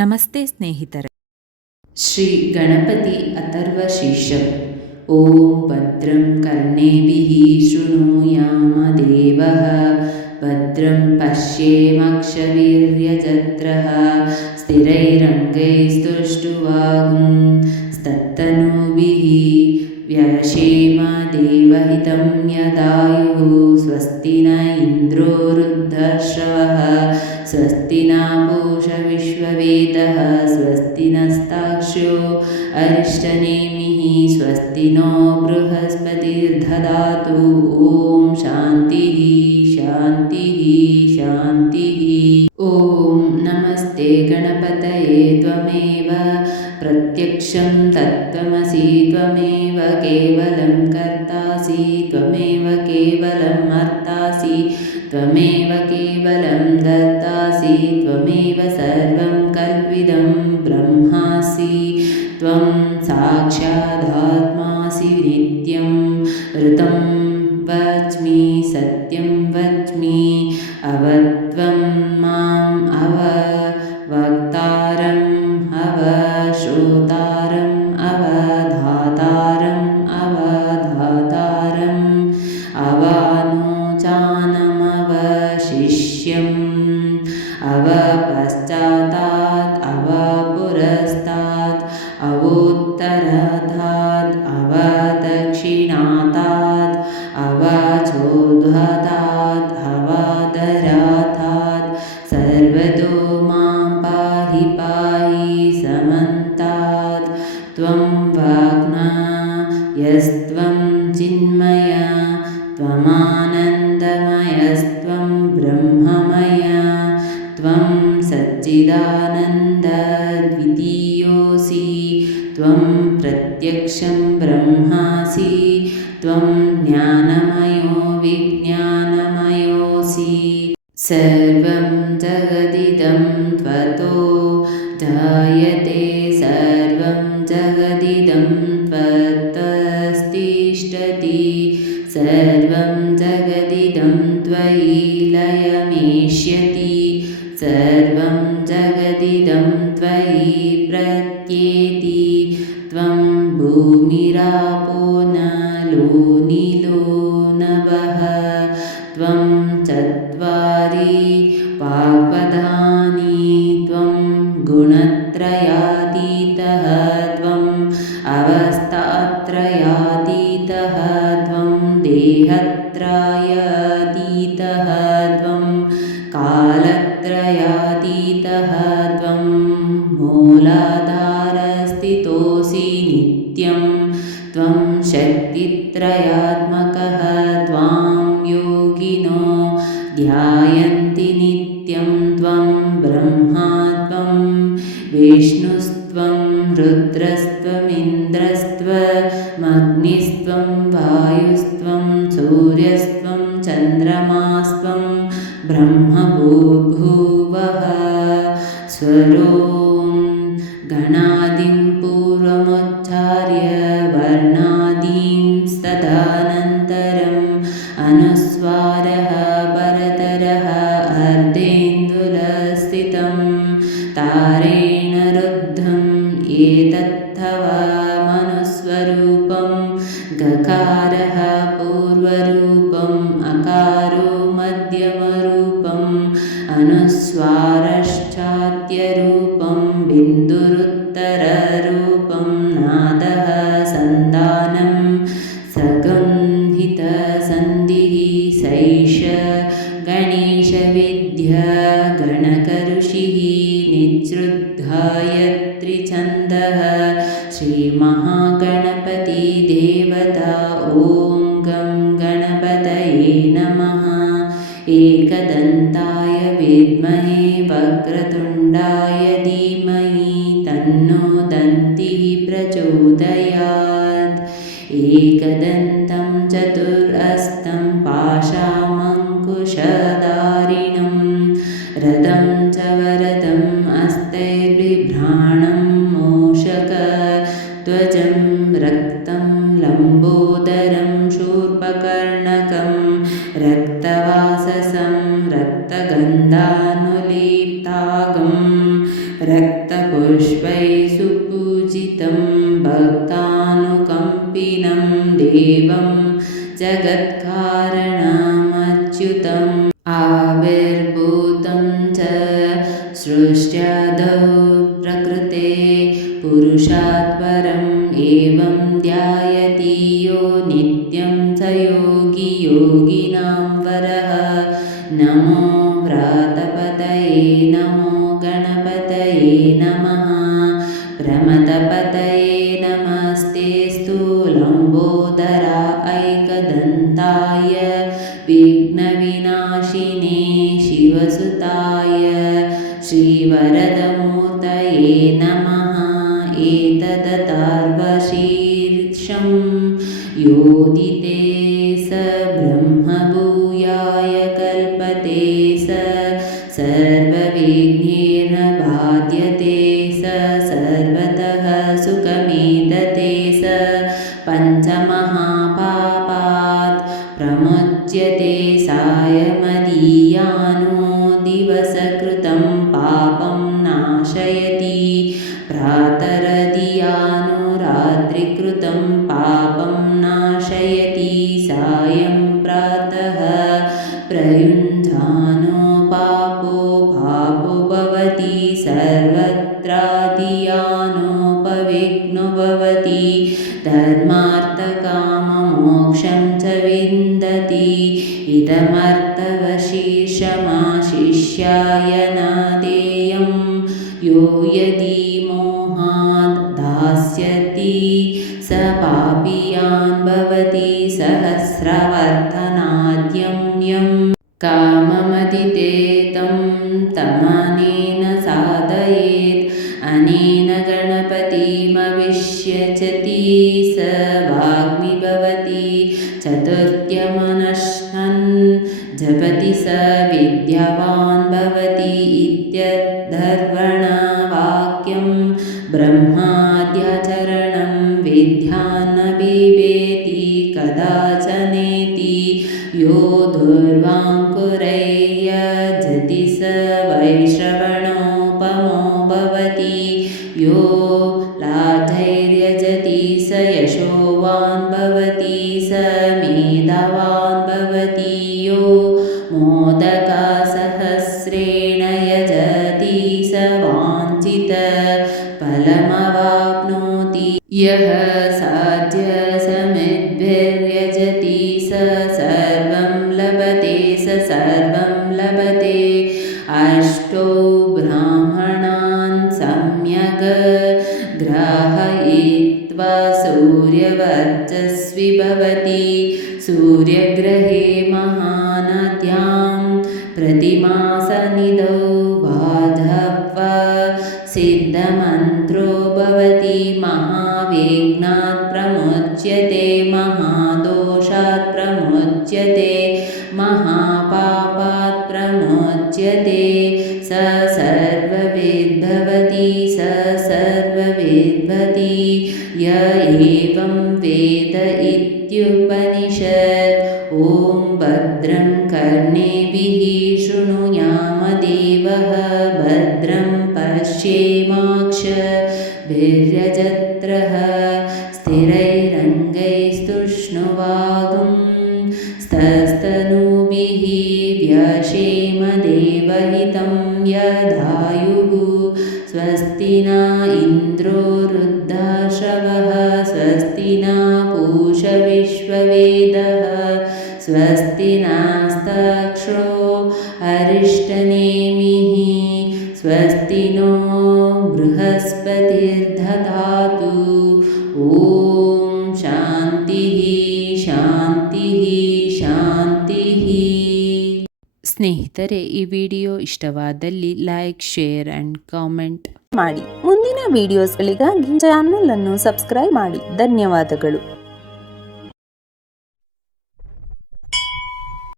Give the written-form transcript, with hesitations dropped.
ನಮಸ್ತೆ ಸ್ನೇಹಿತರೆ. ಶ್ರೀ ಗಣಪತಿ ಅಥರ್ವಶೀರ್ಷಂ. ಓಂ ಭದ್ರಂ ಕರ್ಣೇಭಿಃ ಶೃಣುಯಾಮ ದೇವಃ ಭದ್ರಂ ಪಶ್ಯೇಮಾಕ್ಷವೀರ್ಯಜತ್ರಃ ಸ್ಥಿರೈರಂಗೈಸ್ತುಷ್ಟುವಾಗುಂ ಸ್ತತ್ತನೂಭಿಃ ವ್ಯಶೇಮ ದೇವಹಿतं ಯದಾಯುः. ಸ್ವಸ್ತಿ ನ ಇಂದ್ರೋ ವೃद्धಶ್ರವः ಸ್ವಸ್ತಿ ನ पूषा विश्ववेदः स्वस्ति नस्ताक्ष्यो अरिष्टनेमिः स्वस्ति नो बृहस्पतिर्दधातु. ॐ शान्तिः शान्तिः शान्तिः. ॐ नमस्ते गणपतये. त्वमेव प्रत्यक्षं तत्त्वमसि त्वमेव केवलं कर्तासि त्वमेव केवलम् अर्तासि त्वमेव केवलं दत्तासि त्वमेव सर्वं कल्पिदं ब्रह्मासि त्वं साक्षादात्मासि नित्यं ऋतं वच्मि सत्यं वच्मि अवत्वं माम् अवक्तारम् अवश्रोतारम् अवधातारम् अवधातारम् अवानोचानमवशिष्यम् अवपश्चातात् अवपुरस्तात् अवोत्तराधात् अवदक्षिणातात् अवचोद्धातात् अवदराधात् सर्वतो मां पाहि पाहि समन्तात्. त्वं वाग्मयस्त्वं चिन्मय त्वमानन्दमयस्त्वं ब्रह्ममय त्वं सच्चिदानन्दद्वितीयोऽसि त्वं प्रत्यक्षं ब्रह्मासि त्वं ज्ञानमयो विज्ञानमयोऽसि. सर्वं जगदिदं त्वतो जायते सर्वं जगदिदं त्वत्तस्तिष्ठति सर्वं जगदिदं त्वयि लयमेष्यति सर्वं जगदिदं त्वयि प्रत्येति. त्वं भूमिरापो नलो नीलो नभः त्वं चत्वारि वाग्पदानि त्वं गुणत्रयातीतः त्वम् अवस्थात्रयातीतः त्वं देहत्रयातीतः त्वं कालत्रयातीतः त्वं मूलाधारस्थितोऽसि नित्यं त्वं शक्तित्रयात्मकः त्वां योगिनो ध्यायन्ति नित्यं. त्वं ब्रह्मा त्वं विष्णुस्त्वं रुद्रस्त्वमिन्द्रस्त्वमग्निस्त्वं वायुस्त्वं सूर्यस्त्वं चन्द्रमास्त्वं ब्रह्मभूर्भुवः स्वरों गणादिं पूर्वमुच्चार्य वर्णादीं तदनन्तरम् अनुस्वारः परतरः अर्धेन्दुलस्थितं तारेण रुद्धम् एतत्तव मनुस्वरूपं गकारः पूर्वरूपम् अकारो मध्यमरूपम् अनुस्वारश्चात्यरूपं बिन्दुरुत्तररूपं नादः सन्धानं सगंहितसन्धिः सैष गणेशविद्या गणकऋषिः निःसृद्गायत्रीछन्दः श्रीमहागणपति देवता. ॐ गं गणपतये नमः. एकदन्ताय विद्महे वक्रतुण्डाय धीमहि तन्नो दन्तिः प्रचोदयात्. एकदन्तं चतुरस्तं पाशामङ्कुशधारिणं रथं च वरदं हस्तैर्बिभ्राणं मूषकध्वजं रक्तं लम्बोदरं शूर्पकर्णकं रक्तवाससं रक्तगन्धानुलेप्तागं रक्त पुष्पैः सुपूजितं भक्तानुकम्पिनं देवं जगत्कारणमच्युतम् आविर्भूतं च सृष्ट्यादौ प्रकृते पुरुषात् परम् एवं ध्यायति यो नित्यं स योगी योगिनां वरः नमो व्रातपतये नमो गणपतये नमः प्रमथपतये नमस्तेऽस्तु लम्बोदरा ऐकदन्ताय विघ्नविनाशिने शिवसुताय श्रीवरदमूर्तये नमः एतदथर्वशीर्षं योदिते स ब्रह्मभूयाय कल्पते स सर्वविघ्नेन बाध्यते स सर्वतः सुखमेदते स पञ्चमहापापात् प्रमुच्यते सायमदीयानो दिवसकृतं पापं नाशयति प्रातरदीयानो रात्रिकृतं पापं नाशयति सायं प्रातः प्रयुञ्जानो पापो भवति सर्वत्रादीयानोपविघ्नो भवति धर्मार्थकाममोक्षं च विन्दति इदमर्थवशीर्षमाशिष्याय न देयं यो यदि मोहात् दास्यति स पापीयान् भवति सहस्रवर्धनाद्यं काममदिते तं तमनेन साधयेत् अनेन गणपतिमविष्यचति स वाग्मी भवति चतुर्थ्यमनश्नन् जपति स विद्यावान् भवति इत्यद्धर्वणवाक्यं ब्रह्माद्याचरणं विद्यान्न बिभेति कदाचनेति यो दुर्वाङ्कुरैर्यजति स वैश्रवणोपमो भवति यो लाढैर्यजति स यशोवान् भवति स मेधावान् भवति यो मोदकसहस्रेण यजति स वाञ्छितफलमवाप्नोति यः साध्यसमिद्भिर्यजति स सर्वं लभते स सर्वं लभते अष्टौ ब्राह्मणान् सम्यग् ग्राहयित्वा सूर्यवर्चस्वी भवति सूर्यग्रहे महानद्यां प्रतिमासनिधौ बाधत्वा सिद्धमन्त्रो भवति महाविघ्नात् प्रमुच्यते महादोषात् प्रमुच्यते महापापात् प्रमुच्यते स सर्वविद्भवति स सर्वविद्भवति य एवं वेद इत्युपनिषत् ॐ भद्रं कर्णेभिः शृणुयाम देवः भद्रं पश्येमाक्षभिर्यजत्रः स्थिरैरङ्गैस्तुष्णुवागुं स्तनूभिः व्यशेम देवहितं यदायुः स्वस्ति न इन्द्रो वृद्धाश्रवः स्वस्ति न पूषा विश्ववेदः स्वस्ति नस्तार्क्ष्यो अरिष्टनेमिः स्वस्ति नो बृहस्पतिर्दधातु ॐ शान्तिः शान्तिः ಶಾಂತಿಃ. ಸ್ನೇಹಿತರೆ, ಈ ವಿಡಿಯೋ ಇಷ್ಟವಾದಲ್ಲಿ ಲೈಕ್, ಶೇರ್ ಆ್ಯಂಡ್ ಕಾಮೆಂಟ್ ಮಾಡಿ. ಮುಂದಿನ ವಿಡಿಯೋಸ್ಗಳಿಗಾಗಿ ಚಾನಲ್ ಅನ್ನು ಸಬ್ಸ್ಕ್ರೈಬ್ ಮಾಡಿ. ಧನ್ಯವಾದಗಳು.